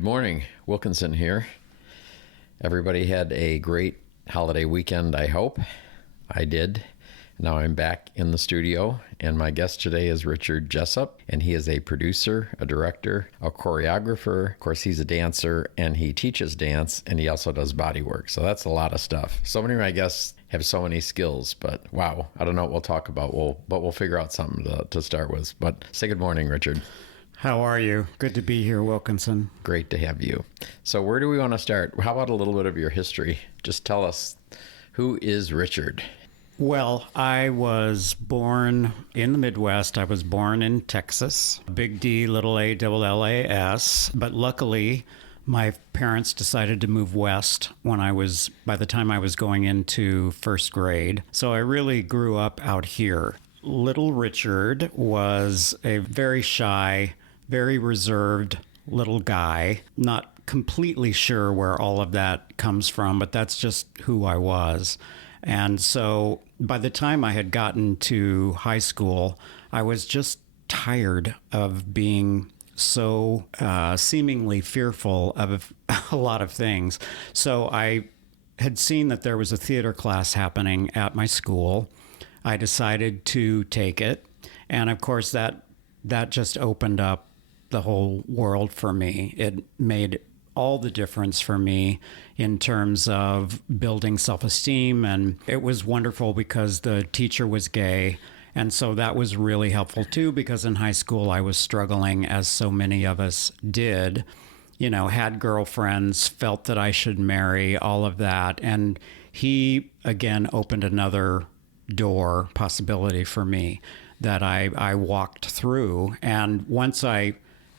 Good morning. Wilkinson here. Everybody had a great holiday weekend, I hope. I did. Now I'm back in the studio, and my guest today is Richard Jessup, and he is a producer, a director, a choreographer. Of course, he's a dancer, and he teaches dance, and he also does bodywork. So that's a lot of stuff. So many of my guests have so many skills, but wow, I don't know what we'll talk about. We'll figure out something to start with. But say good morning, Richard. How are you? Good to be here, Wilkinson. Great to have you. So where do we want to start? How about a little bit of your history? Just tell us, who is Richard? Well, I was born in the Midwest. I was born in Texas, big D, little A, double L-A-S. But luckily, my parents decided to move west by the time I was going into first grade. So I really grew up out here. Little Richard was a very shy, very reserved little guy. Not completely sure where all of that comes from, but that's just who I was. And so by the time I had gotten to high school, I was just tired of being so seemingly fearful of a lot of things. So I had seen that there was a theater class happening at my school. I decided to take it. And of course, that just opened up the whole world for me. It made all the difference for me in terms of building self-esteem. And it was wonderful because the teacher was gay. And so that was really helpful too, because in high school I was struggling, as so many of us did, had girlfriends, felt that I should marry, all of that. And he, again, opened another possibility for me that I walked through. And once I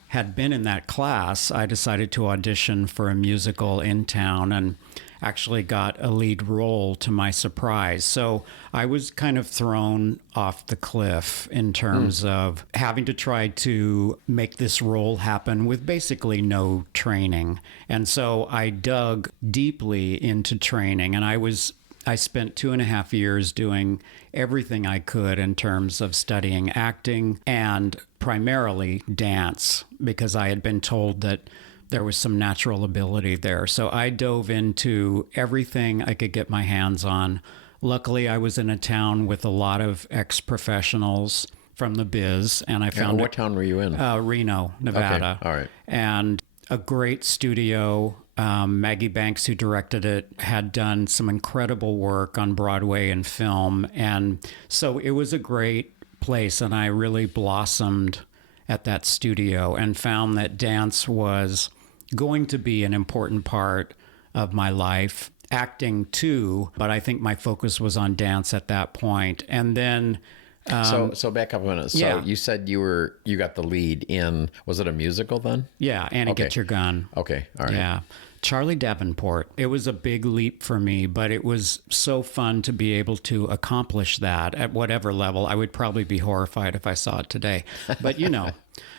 had been in that class, I decided to audition for a musical in town and actually got a lead role, to my surprise. So I was kind of thrown off the cliff in terms of having to try to make this role happen with basically no training. And so I dug deeply into training, and I spent 2.5 years doing everything I could in terms of studying acting and primarily dance, because I had been told that there was some natural ability there. So I dove into everything I could get my hands on. Luckily, I was in a town with a lot of ex-professionals from the biz, and I found... What town were you in? Reno, Nevada. Okay, all right. And a great studio. Maggie Banks, who directed it, had done some incredible work on Broadway and film. And so it was a great place, and I really blossomed at that studio and found that dance was going to be an important part of my life. Acting too, but I think my focus was on dance at that point. And then... So back up a minute. So yeah. You said you got the lead in, was it a musical then? Yeah, Annie, Okay. Get Your Gun. Okay, all right. Yeah. Charlie Davenport. It was a big leap for me, but it was so fun to be able to accomplish that at whatever level. I would probably be horrified if I saw it today. But,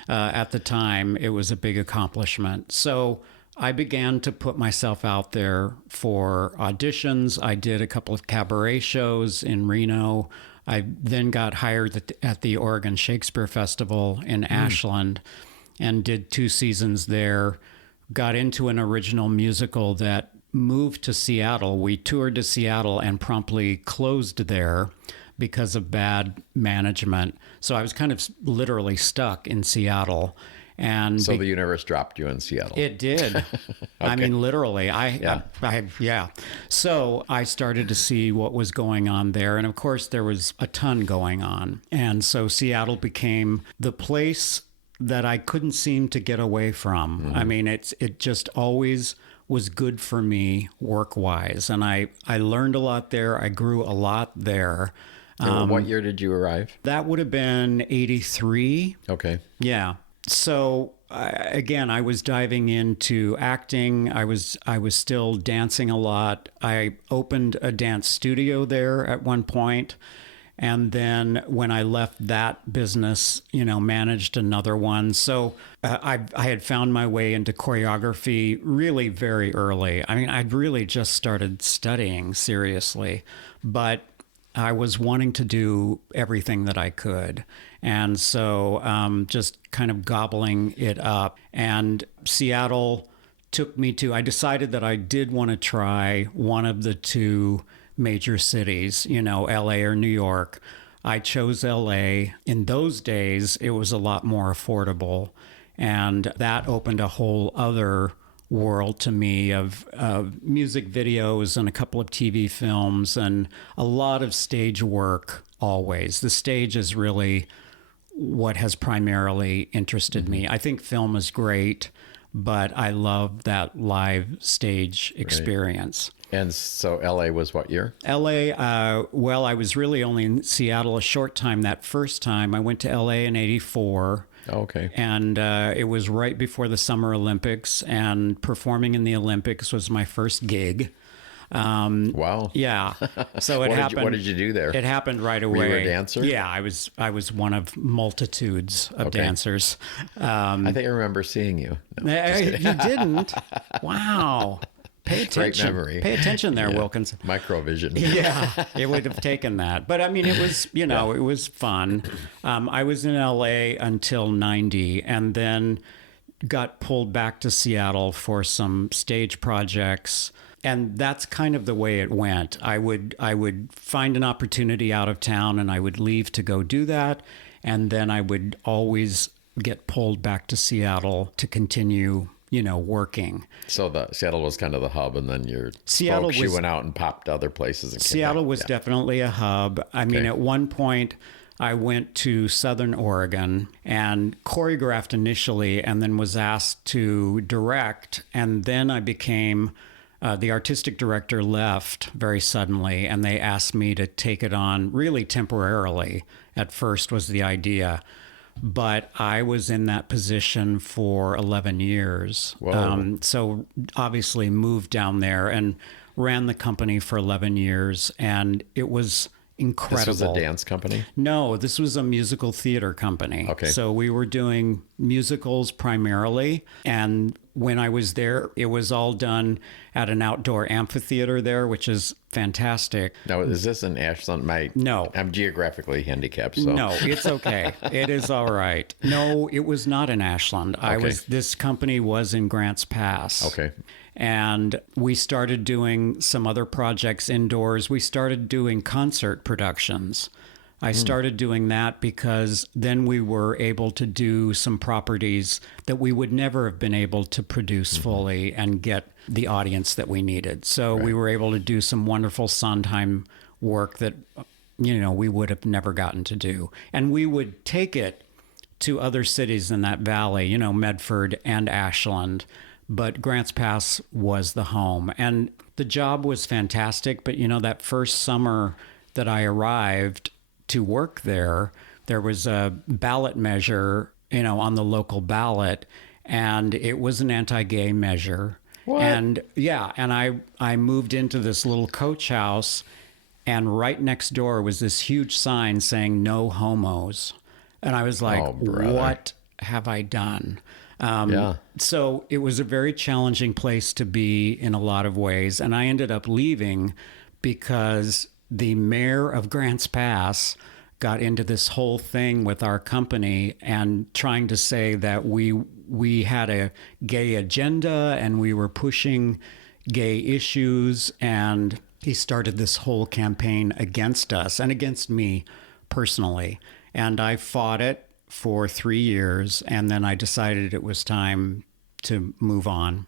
at the time, it was a big accomplishment. So I began to put myself out there for auditions. I did a couple of cabaret shows in Reno. I then got hired at the Oregon Shakespeare Festival in Ashland and did 2 seasons there. Got into an original musical that moved to Seattle. We toured to Seattle and promptly closed there because of bad management. So I was kind of literally stuck in Seattle. And so the universe dropped you in Seattle. It did. Okay. I mean, literally. Yeah. So I started to see what was going on there. And of course, there was a ton going on. And so Seattle became the place that I couldn't seem to get away from. Mm-hmm. I mean, it just always was good for me work-wise. And I learned a lot there. I grew a lot there. What year did you arrive? That would have been 83. Okay. Yeah. So again, I was diving into acting. I was still dancing a lot. I opened a dance studio there at one point. And then when I left that business, managed another one. So I had found my way into choreography really very early. I mean, I'd really just started studying seriously, but I was wanting to do everything that I could. And so just kind of gobbling it up. And Seattle took me to, I decided that I did want to try one of the two major cities, LA or New York. I chose LA. In those days, it was a lot more affordable. And that opened a whole other world to me of music videos and a couple of TV films and a lot of stage work always. The stage is really what has primarily interested me. I think film is great, but I love that live stage experience. And so LA was what year? LA, well, I was really only in Seattle a short time that first time. I went to LA in 84. Okay. And it was right before the Summer Olympics, and performing in the Olympics was my first gig. Wow. Yeah. So it happened. What did you do there? It happened right away. Were you a dancer? Yeah, I was one of multitudes of dancers. I think I remember seeing you. No, you didn't? Wow. Pay attention. Great memory. Pay attention there, Wilkins. Microvision. Yeah, it would have taken that. But I mean, it was, it was fun. I was in LA until 90 and then got pulled back to Seattle for some stage projects. And that's kind of the way it went. I would find an opportunity out of town and I would leave to go do that. And then I would always get pulled back to Seattle to continue working. So Seattle was kind of the hub, and then you went out and popped to other places. And Seattle was definitely a hub. I mean, at one point, I went to Southern Oregon and choreographed initially, and then was asked to direct. And then I became the artistic director left very suddenly, and they asked me to take it on really temporarily. At first was the idea. But I was in that position for 11 years. So obviously moved down there and ran the company for 11 years. And it was incredible. This was a dance company? No, this was a musical theater company. Okay. So we were doing musicals primarily. And when I was there, it was all done at an outdoor amphitheater there, which is fantastic. Now, is this in Ashland? No. I'm geographically handicapped, so. No, it's okay. It is all right. No, it was not in Ashland. This company was in Grants Pass. Okay. And we started doing some other projects indoors. We started doing concert productions. I started doing that because then we were able to do some properties that we would never have been able to produce fully and get the audience that we needed. So we were able to do some wonderful Sondheim work that, we would have never gotten to do. And we would take it to other cities in that valley, Medford and Ashland. But Grants Pass was the home. And the job was fantastic. But, that first summer that I arrived to work there was a ballot measure, on the local ballot, and it was an anti-gay measure. What? And I moved into this little coach house, and right next door was this huge sign saying "No homos," and I was like, "What have I done?" So it was a very challenging place to be in a lot of ways, and I ended up leaving because the mayor of Grants Pass got into this whole thing with our company and trying to say that we had a gay agenda and we were pushing gay issues. And he started this whole campaign against us and against me personally. And I fought it for 3 years. And then I decided it was time to move on.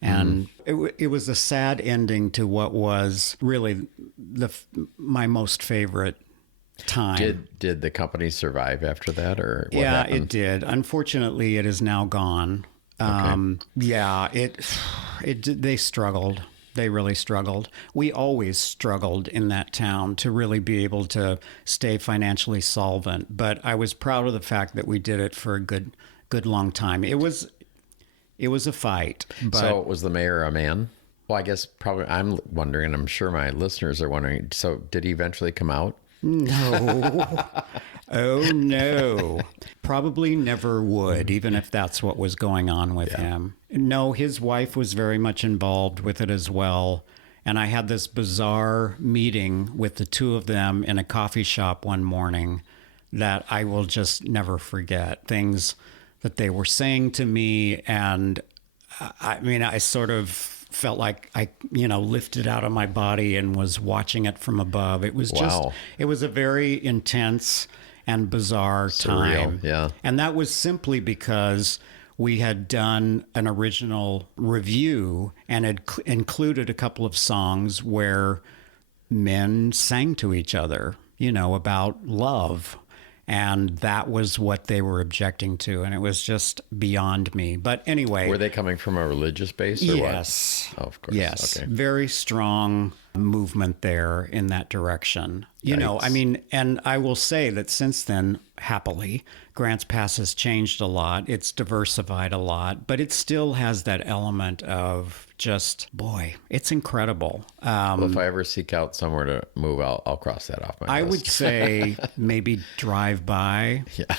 And it was a sad ending to what was really my most favorite time. Did the company survive after that, or what happened? It did. Unfortunately, it is now gone. They struggled. They really struggled. We always struggled in that town to really be able to stay financially solvent. But I was proud of the fact that we did it for a good long time. It was a fight. But So was the mayor a man? Well, I guess probably I'm wondering, and I'm sure my listeners are wondering, so did he eventually come out? No. Oh, no. Probably never would, even if that's what was going on with him. No, his wife was very much involved with it as well. And I had this bizarre meeting with the two of them in a coffee shop one morning that I will just never forget. Things that they were saying to me, and I mean, I sort of felt like I, lifted out of my body and was watching it from above. It was Wow. it was a very intense and bizarre time. Yeah. And that was simply because we had done an original review and had included a couple of songs where men sang to each other, about love. And that was what they were objecting to. And it was just beyond me. But anyway. Were they coming from a religious base or yes. what? Oh, of course. Yes. Okay. Very strong movement there in that direction. And I will say that since then, happily, Grants Pass has changed a lot. It's diversified a lot, but it still has that element of just, boy, it's incredible. Well, if I ever seek out somewhere to move, I'll cross that off my list. I would say maybe drive by. Yeah.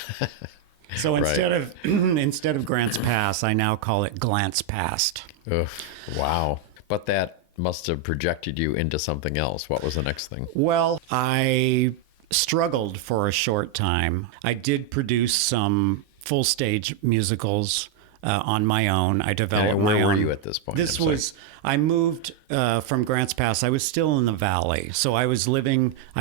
So instead of Grants Pass, I now call it Glance Past. Ugh, wow. But that must have projected you into something else. What was the next thing? Well, I struggled for a short time. I did produce some full stage musicals on my own. I developed my own. Where were you at this point? I moved from Grants Pass. I was still in the valley. So I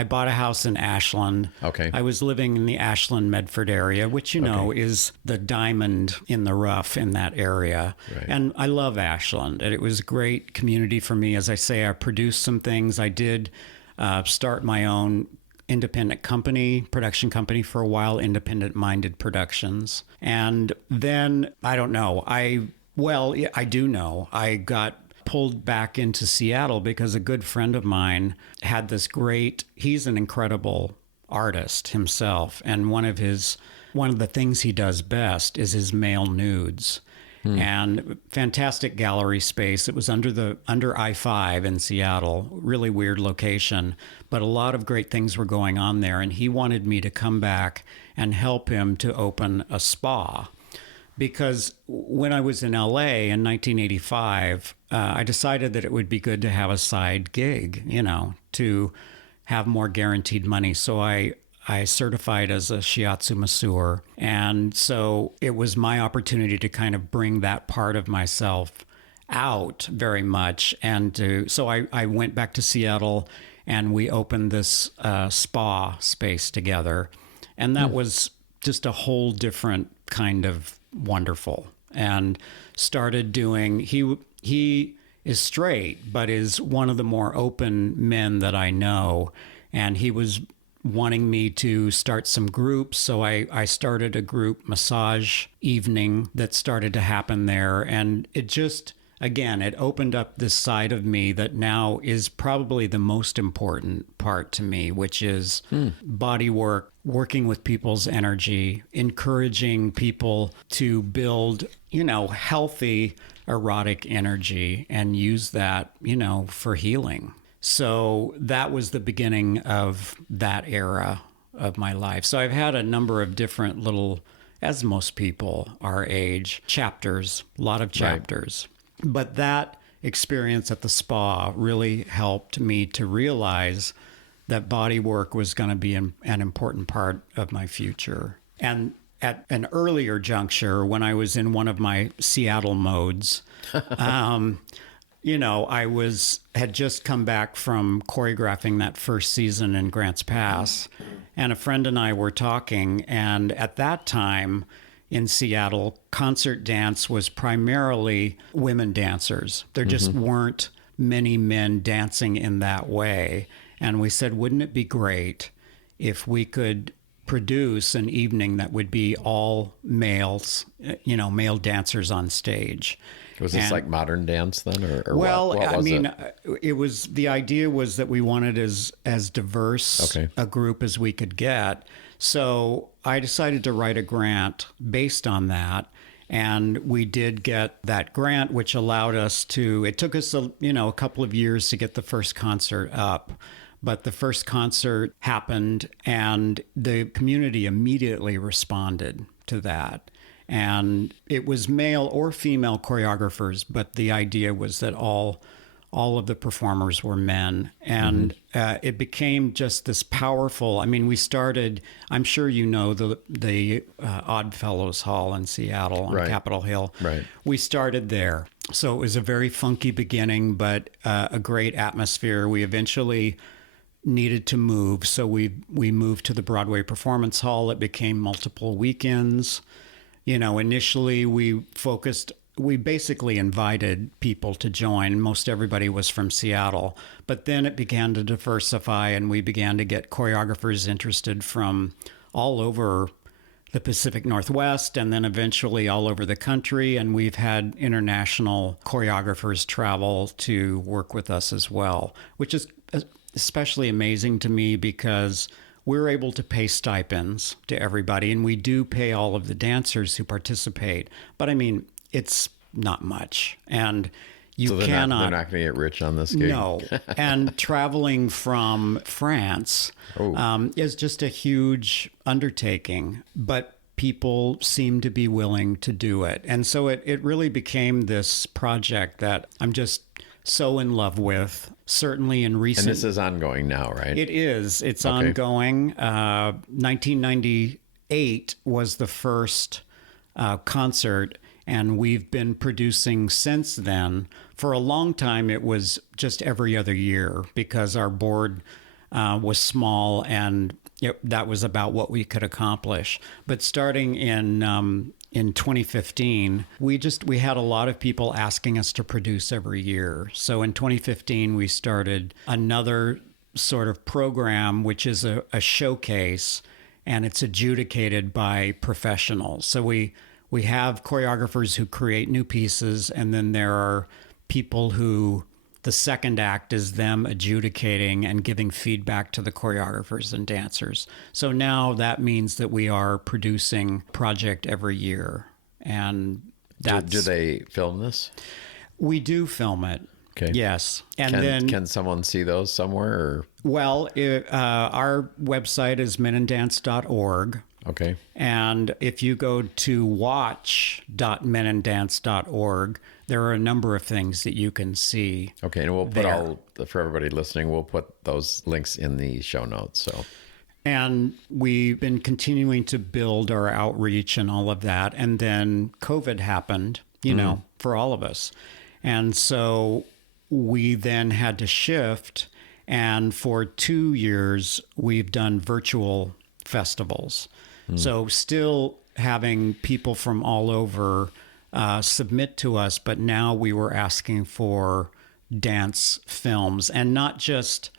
bought a house in Ashland. Okay. I was living in the Ashland Medford area, which, know, is the diamond in the rough in that area. Right. And I love Ashland. And it was a great community for me. As I say, I produced some things. I did start my own independent production company for a while, Independent Minded Productions. And then, I don't know, I do know, I got pulled back into Seattle because a good friend of mine had he's an incredible artist himself. And one of the things he does best is his male nudes. And fantastic gallery space. It was under I-5 in Seattle, really weird location, but a lot of great things were going on there. And he wanted me to come back and help him to open a spa. Because when I was in LA in 1985, I decided that it would be good to have a side gig, to have more guaranteed money. So I certified as a shiatsu masseur. And so it was my opportunity to kind of bring that part of myself out very much. So I went back to Seattle and we opened this spa space together. And that was just a whole different kind of wonderful. And started doing, he is straight, but is one of the more open men that I know. And he was wanting me to start some groups. So I started a group massage evening that started to happen there. And it just, again, it opened up this side of me that now is probably the most important part to me, which is body work, working with people's energy, encouraging people to build, healthy erotic energy and use that, for healing. So that was the beginning of that era of my life. So I've had a number of different little, as most people our age, chapters, a lot of chapters. Right. But that experience at the spa really helped me to realize that body work was going to be an important part of my future. And at an earlier juncture, when I was in one of my Seattle modes, I had just come back from choreographing that first season in Grants Pass, and a friend and I were talking, and at that time in Seattle, concert dance was primarily women dancers. There just weren't many men dancing in that way. And we said, wouldn't it be great if we could produce an evening that would be all males, male dancers on stage? Was this like modern dance then, or well, what was it was, the idea was that we wanted as diverse a group as we could get. So I decided to write a grant based on that. And we did get that grant, which allowed us to, it took us a couple of years to get the first concert up. But the first concert happened and the community immediately responded to that. And it was male or female choreographers, but the idea was that all all of the performers were men. And it became just this powerful, I mean, we started, I'm sure you know, the Odd Fellows Hall in Seattle on Capitol Hill. Right. We started there. So it was a very funky beginning, but a great atmosphere. We eventually needed to move. So we moved to the Broadway Performance Hall. It became multiple weekends. You know, initially we basically invited people to join. Most everybody was from Seattle, but then it began to diversify, and we began to get choreographers interested from all over the Pacific Northwest, and then eventually all over the country. And we've had international choreographers travel to work with us as well, which is especially amazing to me because we're able to pay stipends to everybody, and we do pay all of the dancers who participate. But I mean, it's not much, and they're not going to get rich on this gig. No, and traveling from France is just a huge undertaking, but people seem to be willing to do it. And so it really became this project that I'm just so in love with, certainly in recent... And this is ongoing now, right? It is. It's ongoing. 1998 was the first concert, and we've been producing since then. For a long time, it was just every other year because our board was small, and that was about what we could accomplish. But starting in 2015, we had a lot of people asking us to produce every year. So in 2015, we started another sort of program, which is a showcase, and it's adjudicated by professionals. So we have choreographers who create new pieces, and then there are people who the second act is them adjudicating and giving feedback to the choreographers and dancers. So now that means that we are producing a project every year. And that's... Do they film this? We do film it. Okay. Yes. And can someone see those somewhere? Or? Well, our website is MeninDance.org. Okay. And if you go to watch.menindance.org, there are a number of things that you can see. Okay, and we'll put for everybody listening, we'll put those links in the show notes. So, and we've been continuing to build our outreach and all of that. And then COVID happened, you know, for all of us. And so we then had to shift. And for 2 years, we've done virtual festivals. So still having people from all over submit to us, but now we were asking for dance films, and not just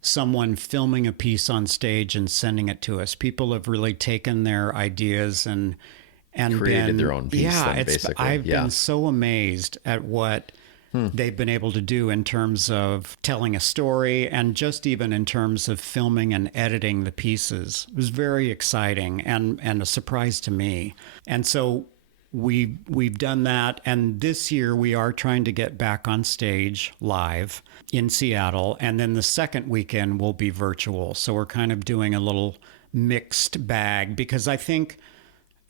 someone filming a piece on stage and sending it to us. People have really taken their ideas and created their own piece. Yeah, basically. I've been so amazed at what they've been able to do in terms of telling a story, and just even in terms of filming and editing the pieces. It was very exciting and a surprise to me. And so we've done that. And this year we are trying to get back on stage live in Seattle. And then the second weekend will be virtual. So we're kind of doing a little mixed bag, because I think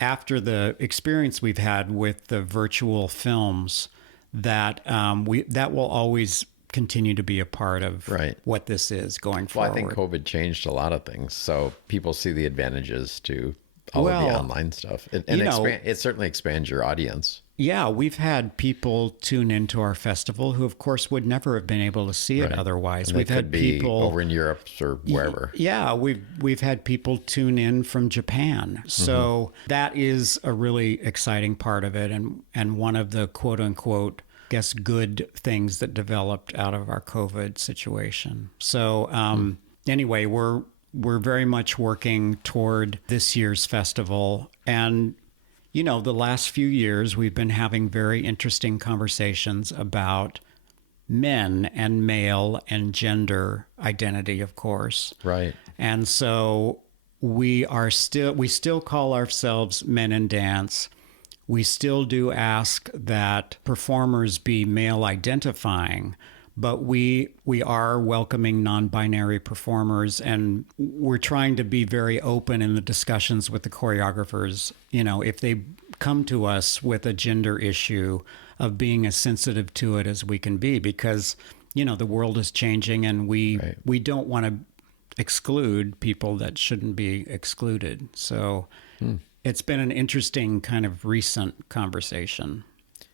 after the experience we've had with the virtual films, that that will always continue to be a part of what this is going forward. Well, I think COVID changed a lot of things, so people see the advantages to all of the online stuff. It certainly expands your audience. Yeah, we've had people tune into our festival who, of course, would never have been able to see it otherwise. And we've had people over in Europe or wherever. Yeah, we've had people tune in from Japan. So that is a really exciting part of it, and one of the quote unquote, I guess, good things that developed out of our COVID situation. So anyway, we're very much working toward this year's festival. And you know, the last few years, we've been having very interesting conversations about men and male and gender identity, of course. Right. And so we still call ourselves MeninDance. We still do ask that performers be male identifying, but we are welcoming non-binary performers, and we're trying to be very open in the discussions with the choreographers. You know, if they come to us with a gender issue, of being as sensitive to it as we can be, because the world is changing, and Right. we don't want to exclude people that shouldn't be excluded. So it's been an interesting kind of recent conversation.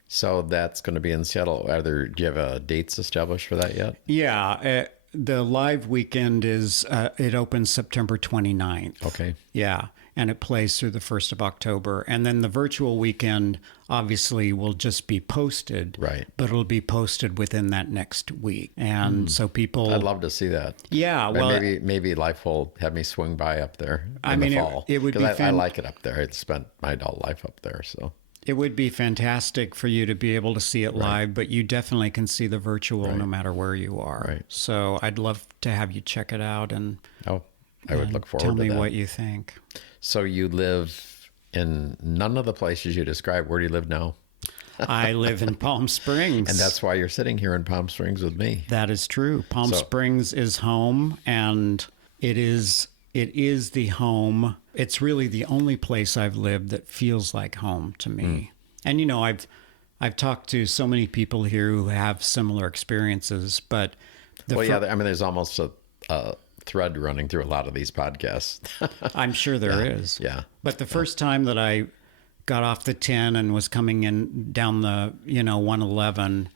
So that's going to be in Seattle. Do you have dates established for that yet? Yeah. The live weekend it opens September 29th. Okay. Yeah. And it plays through the 1st of October. And then the virtual weekend obviously will just be posted. Right. But it'll be posted within that next week. And so people... I'd love to see that. Yeah, Or well... maybe life will have me swing by up there in mean, the fall. it would be... I like it up there. I spent my adult life up there, so... It would be fantastic for you to be able to see it live, but you definitely can see the virtual no matter where you are. Right. So I'd love to have you check it out and... I would look forward to that. Tell me what you think. So you live in none of the places you described. Where do you live now? I live in Palm Springs. And that's why you're sitting here in Palm Springs with me. That is true. Palm Springs is home, and it is the home. It's really the only place I've lived that feels like home to me. And I've talked to so many people here who have similar experiences, but there's almost a thread running through a lot of these podcasts. I'm sure there is. Yeah. But the first time that I got off the 10 and was coming in down the 111,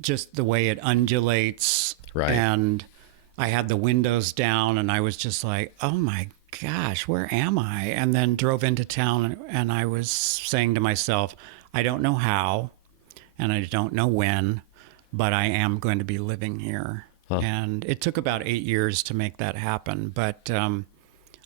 just the way it undulates, Right. And I had the windows down, and I was just like, oh my gosh, where am I? And then drove into town, and I was saying to myself, I don't know how, and I don't know when, but I am going to be living here. Huh. And it took about 8 years to make that happen. But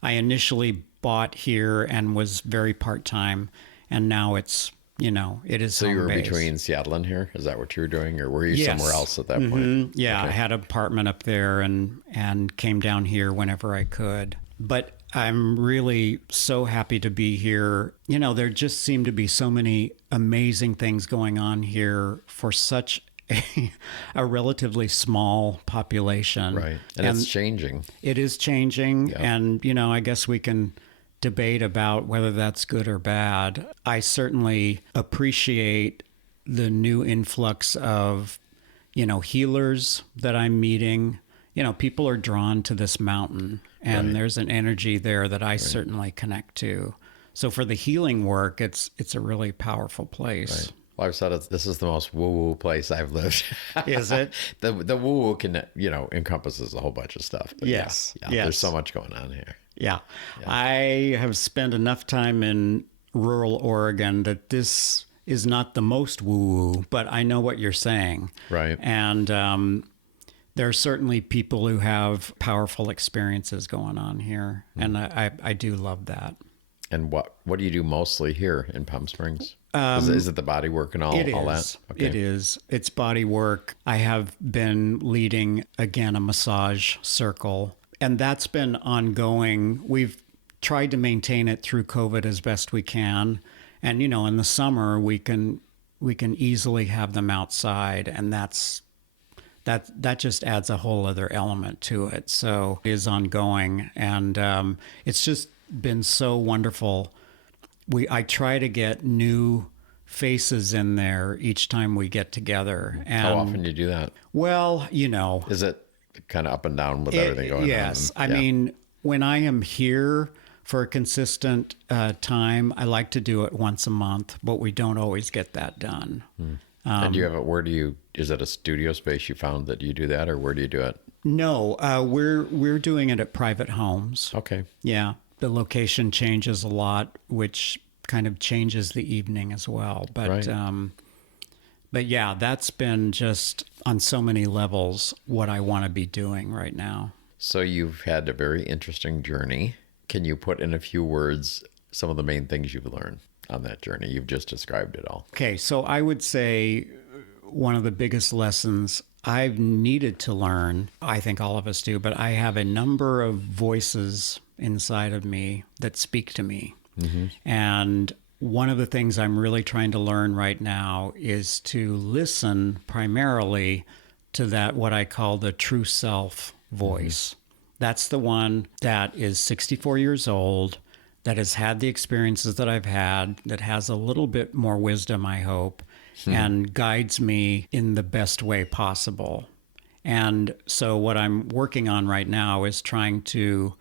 I initially bought here and was very part-time, and now it's, it is So you were home-based. between Seattle and here? Is that what you were doing? Or were you Yes. somewhere else at that point? Yeah, I had an apartment up there and came down here whenever I could. But I'm really so happy to be here. There just seem to be so many amazing things going on here for such a relatively small population. Right. And it's changing. It is changing. Yeah. And, I guess we can debate about whether that's good or bad. I certainly appreciate the new influx of, healers that I'm meeting. People are drawn to this mountain, and there's an energy there that I certainly connect to. So for the healing work, it's a really powerful place. Right. Well, I've said this is the most woo-woo place I've lived. Is it? The woo-woo can, encompasses a whole bunch of stuff. But Yes. Yeah, Yes. There's so much going on here. Yeah. I have spent enough time in rural Oregon that this is not the most woo-woo, but I know what you're saying. Right. And there are certainly people who have powerful experiences going on here, and I do love that. And what do you do mostly here in Palm Springs? Is it the bodywork and all that? Okay. It is. It's body work. I have been leading, again, a massage circle, and that's been ongoing. We've tried to maintain it through COVID as best we can. And, in the summer, we can easily have them outside, and that just adds a whole other element to it. So it is ongoing, and it's just been so wonderful. I try to get new faces in there each time we get together. And, how often do you do that? Well, Is it kind of up and down with everything going on? Yes. I mean, when I am here for a consistent time, I like to do it once a month, but we don't always get that done. And do you have is it a studio space you found that you do that, or where do you do it? No, we're doing it at private homes. Okay. Yeah. The location changes a lot, which kind of changes the evening as well. But Right. But yeah, that's been just on so many levels what I want to be doing right now. So you've had a very interesting journey. Can you put in a few words some of the main things you've learned on that journey? You've just described it all. Okay, so I would say one of the biggest lessons I've needed to learn, I think all of us do, but I have a number of voices inside of me that speak to me. Mm-hmm. And one of the things I'm really trying to learn right now is to listen primarily to that, what I call the true self voice. Mm-hmm. That's the one that is 64 years old, that has had the experiences that I've had, that has a little bit more wisdom, I hope, and guides me in the best way possible. And so what I'm working on right now is trying to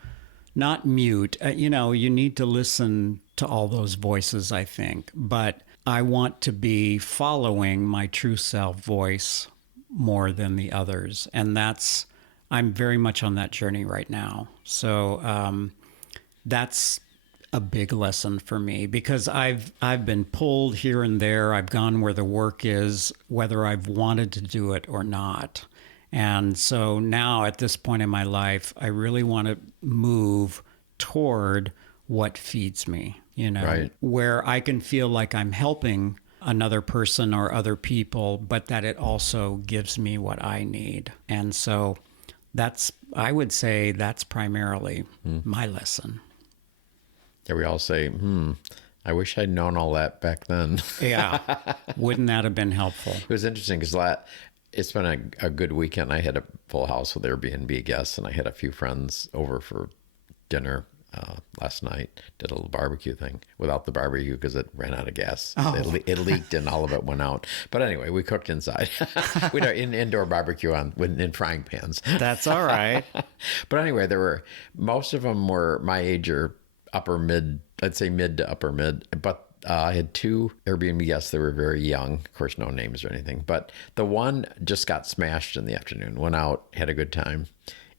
not mute. You need to listen to all those voices, I think, but I want to be following my true self voice more than the others. And I'm very much on that journey right now. So that's a big lesson for me because I've been pulled here and there. I've gone where the work is, whether I've wanted to do it or not. And so now at this point in my life, I really want to move toward what feeds me, Right. where I can feel like I'm helping another person or other people, but that it also gives me what I need. And so I would say that's primarily my lesson. Yeah, we all say, I wish I'd known all that back then. Yeah. Wouldn't that have been helpful? It was interesting because it's been a good weekend. I had a full house with Airbnb guests, and I had a few friends over for dinner last night. Did a little barbecue thing without the barbecue because it ran out of gas. Oh. It leaked and all of it went out. But anyway, we cooked inside. We had an indoor barbecue in frying pans. That's all right. But anyway, most of them were my age or upper mid. I'd say mid to upper mid. But I had two Airbnb guests that were very young. Of course, no names or anything. But the one just got smashed in the afternoon, went out, had a good time.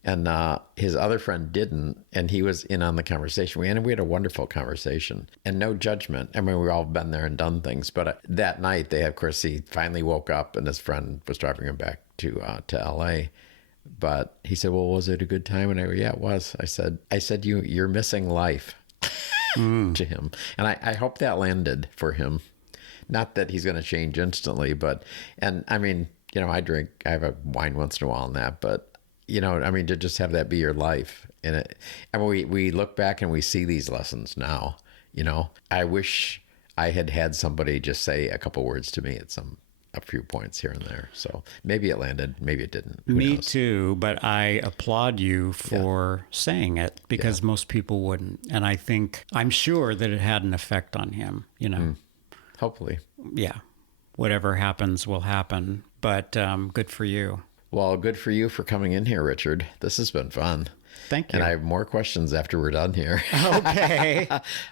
And his other friend didn't, and he was in on the conversation. We had a wonderful conversation, and no judgment. I mean, we've all been there and done things. But that night, he finally woke up, and his friend was driving him back to L.A. But he said, "Well, was it a good time?" And I go, "Yeah, it was." I said, you're missing life to him, and I hope that landed for him. Not that he's going to change instantly, and I mean, I have a wine once in a while and that, but. To just have that be your life. And we look back and we see these lessons now, I wish I had somebody just say a couple words to me at a few points here and there. So maybe it landed, maybe it didn't. Who Me knows? too, but I applaud you for saying it because most people wouldn't. And I'm sure that it had an effect on him, Hopefully. Yeah. Whatever happens will happen, but good for you. Well, good for you for coming in here, Richard. This has been fun. Thank you. And I have more questions after we're done here. Okay.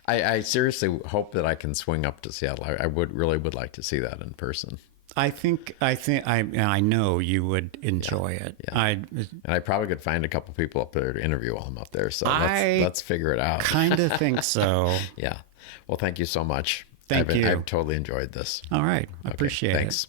I seriously hope that I can swing up to Seattle. I would like to see that in person. I know you would enjoy it. Yeah. And I probably could find a couple people up there to interview while I'm up there. So let's figure it out. Kind of think so. Yeah. Well, thank you so much. Thank you. I've totally enjoyed this. All right. Appreciate it. Thanks.